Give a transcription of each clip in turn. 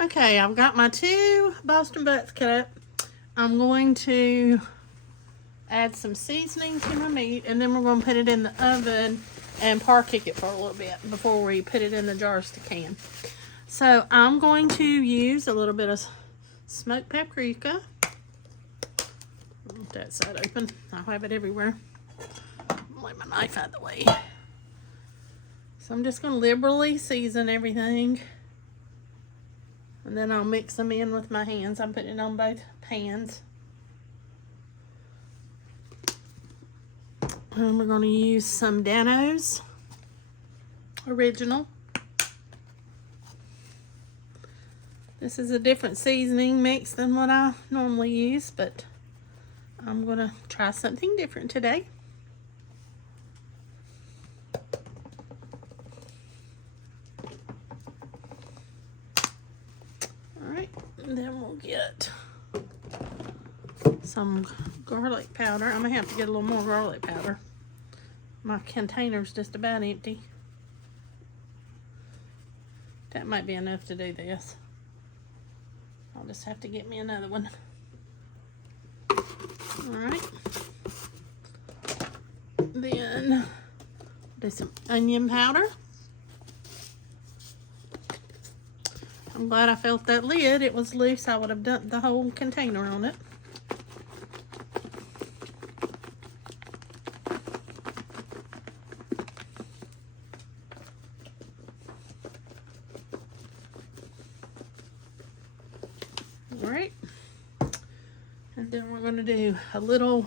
Okay, I've got my 2 Boston butts cut up. I'm going to add some seasoning to my meat, and then we're going to put it in the oven and par-kick it for a little bit before we put it in the jars to can. So I'm going to use a little bit of smoked paprika. Let that side open. I have it everywhere. Lay my knife out of the way. So I'm just going to liberally season everything. And then I'll mix them in with my hands. I'm putting it on both pans. And we're going to use some Dano's Original. This is a different seasoning mix than what I normally use, but I'm going to try something different today. Alright, and then we'll get some garlic powder. I'm going to have to get a little more garlic powder. My container's just about empty. That might be enough to do this. I'll just have to get me another one. Alright. Then do some onion powder. I'm glad I felt that lid. It was loose. I would have dumped the whole container on it. Alright. And then we're going to do a little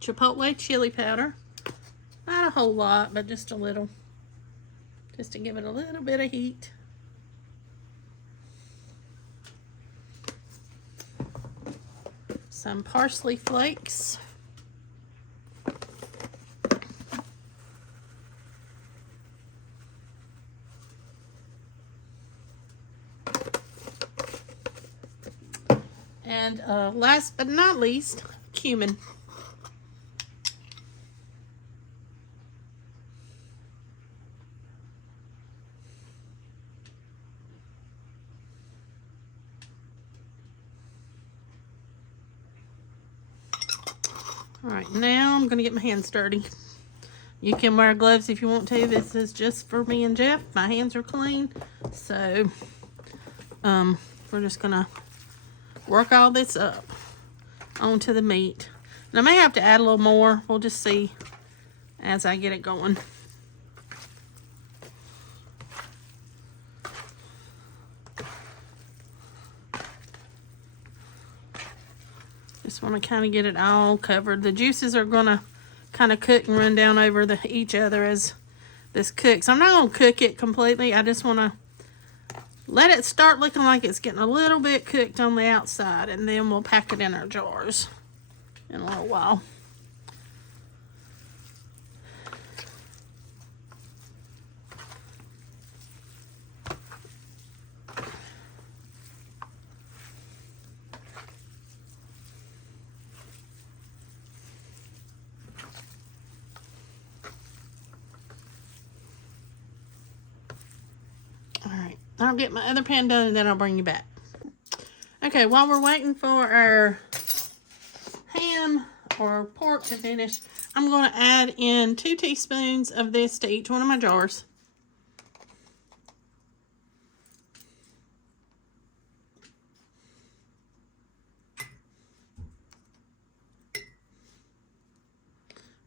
chipotle chili powder. Not a whole lot, but just a little. Just to give it a little bit of heat. Some parsley flakes. And last but not least, cumin. All right, now I'm gonna get my hands dirty. You can wear gloves if you want to. This is just for me and Jeff. My hands are clean. So we're just gonna work all this up onto the meat. And I may have to add a little more. We'll just see as I get it going. Just want to kind of get it all covered. The juices are going to kind of cook and run down over each other as this cooks. I'm not going to cook it completely. I just want to let it start looking like it's getting a little bit cooked on the outside, and then we'll pack it in our jars in a little while. Alright, I'll get my other pan done and then I'll bring you back. Okay, while we're waiting for our ham or pork to finish, I'm going to add in 2 teaspoons of this to each one of my jars.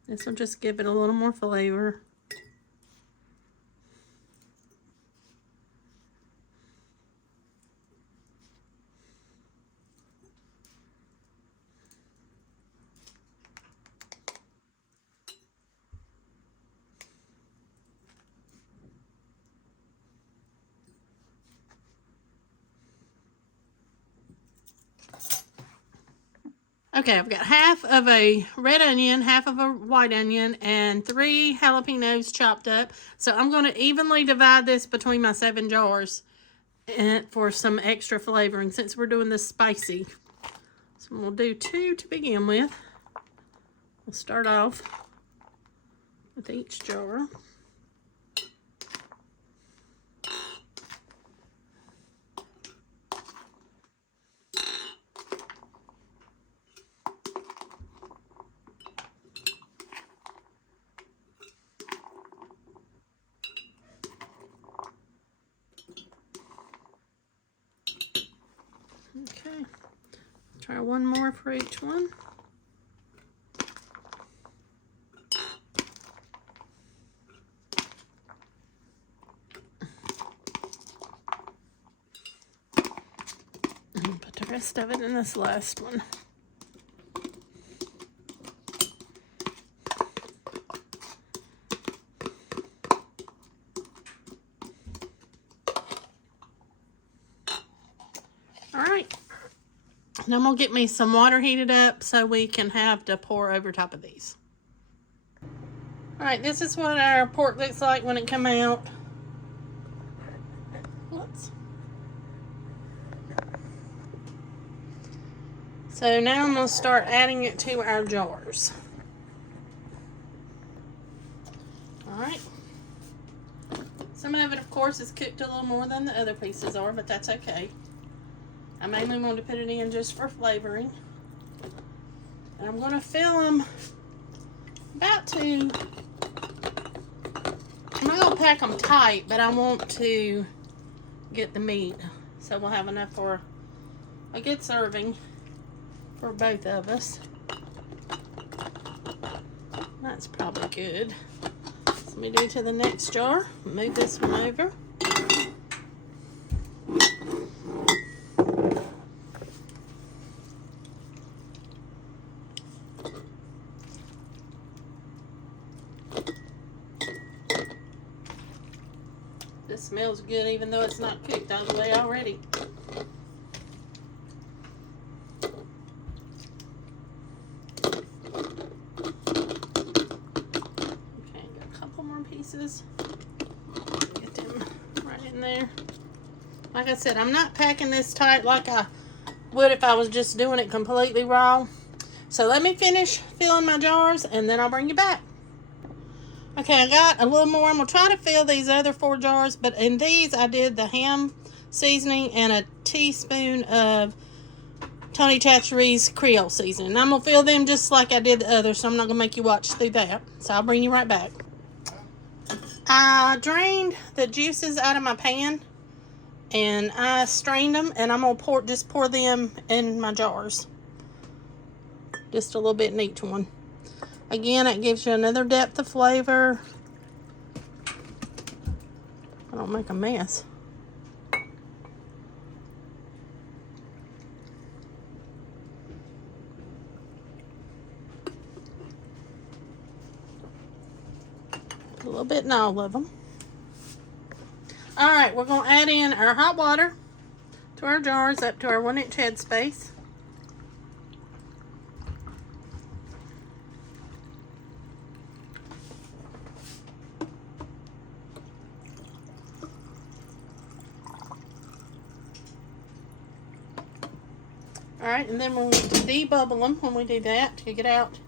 This will just give it a little more flavor. Okay, I've got half of a red onion, half of a white onion, and 3 jalapenos chopped up. So I'm going to evenly divide this between my 7 jars for some extra flavoring since we're doing this spicy. So we'll do 2 to begin with. We'll start off with each jar. Try one more for each one. And put the rest of it in this last one. Alright, and I'm going to get me some water heated up so we can have to pour over top of these. Alright, this is what our pork looks like when it come out. Whoops. So now I'm going to start adding it to our jars. Alright. Some of it, of course, is cooked a little more than the other pieces are, but that's okay. I mainly want to put it in just for flavoring. And I'm going to fill them about to, I'm not going to pack them tight, but I want to get the meat. So we'll have enough for a good serving for both of us. That's probably good. So let me do to the next jar. Move this one over. This smells good even though it's not cooked all the way already. Okay, got a couple more pieces. Get them right in there. Like I said, I'm not packing this tight like I would if I was just doing it completely raw. So let me finish filling my jars and then I'll bring you back. Okay, I got a little more. I'm going to try to fill these other 4 jars, but in these I did the ham seasoning and a teaspoon of Tony Chachere's Creole seasoning. I'm going to fill them just like I did the others, so I'm not going to make you watch through that. So I'll bring you right back. I drained the juices out of my pan, and I strained them, and I'm going to just pour them in my jars. Just a little bit in each one. Again, it gives you another depth of flavor. I don't make a mess. Put a little bit in all of them. Alright, we're going to add in our hot water to our jars up to our 1-inch headspace. Alright, and then we'll debubble them when we do that to get out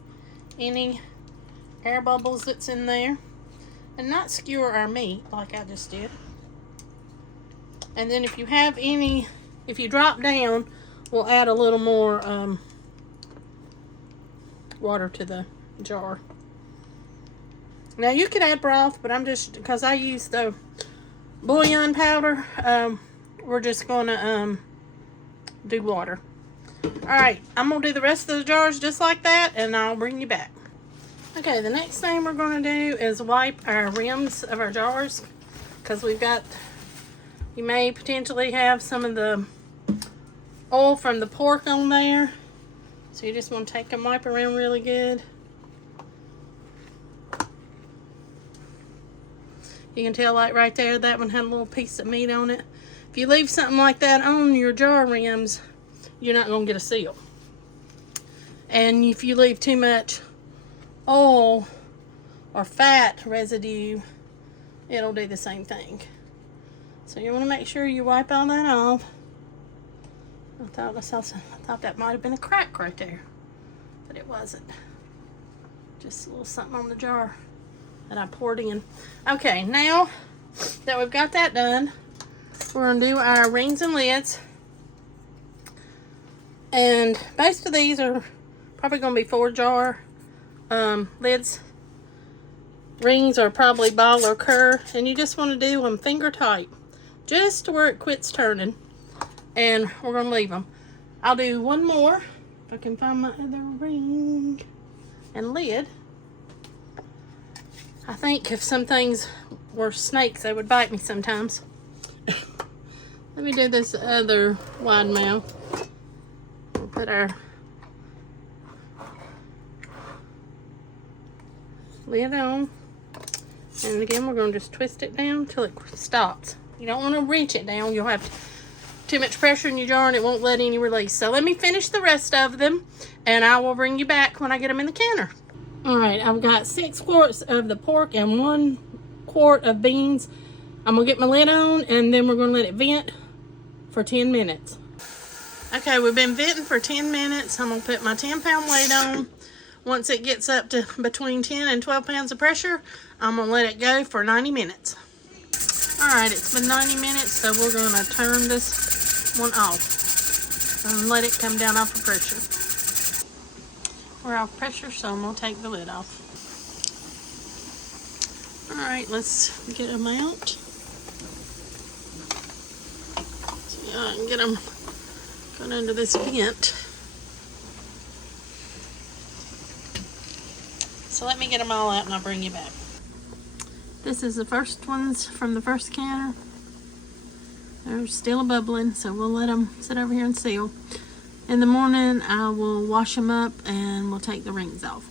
any air bubbles that's in there. And not skewer our meat like I just did. And then if you have any, if you drop down, we'll add a little more water to the jar. Now you could add broth, but I'm just, because I use the bouillon powder, we're just going to do water. Alright, I'm going to do the rest of the jars just like that, and I'll bring you back. Okay, the next thing we're going to do is wipe our rims of our jars, because we've got, you may potentially have some of the oil from the pork on there. So you just want to take and wipe around really good. You can tell like right there, that one had a little piece of meat on it. If you leave something like that on your jar rims, you're not going to get a seal. And if you leave too much oil or fat residue, it'll do the same thing. So you want to make sure you wipe all that off. I thought that might have been a crack right there, but it wasn't. Just a little something on the jar that I poured in. Okay, now that we've got that done, we're going to do our rings and lids. And most of these are probably going to be 4-jar lids. Rings are probably ball or cur, and you just want to do them finger tight, just to where it quits turning. And we're going to leave them. I'll do one more If I can find my other ring and lid. I think if some things were snakes, they would bite me sometimes. Let me do this other wide mouth. We'll put our lid on. And again, we're going to just twist it down till it stops. You don't want to wrench it down. You'll have too much pressure in your jar and it won't let any release. So let me finish the rest of them and I will bring you back when I get them in the canner. All right, I've got 6 quarts of the pork and 1 quart of beans. I'm gonna get my lid on and then we're gonna let it vent for 10 minutes. Okay, we've been venting for 10 minutes. I'm gonna put my 10-pound weight on. Once it gets up to between 10 and 12 pounds of pressure, I'm gonna let it go for 90 minutes. All right, it's been 90 minutes, so we're gonna turn this one off and let it come down off of pressure. We're off pressure, so I'm gonna take the lid off. All right, let's get them out. So yeah, I can get them going under this vent. So let me get them all out and I'll bring you back. This is the first ones from the first canner. They're still bubbling, so we'll let them sit over here and seal. In the morning, I will wash them up and we'll take the rings off.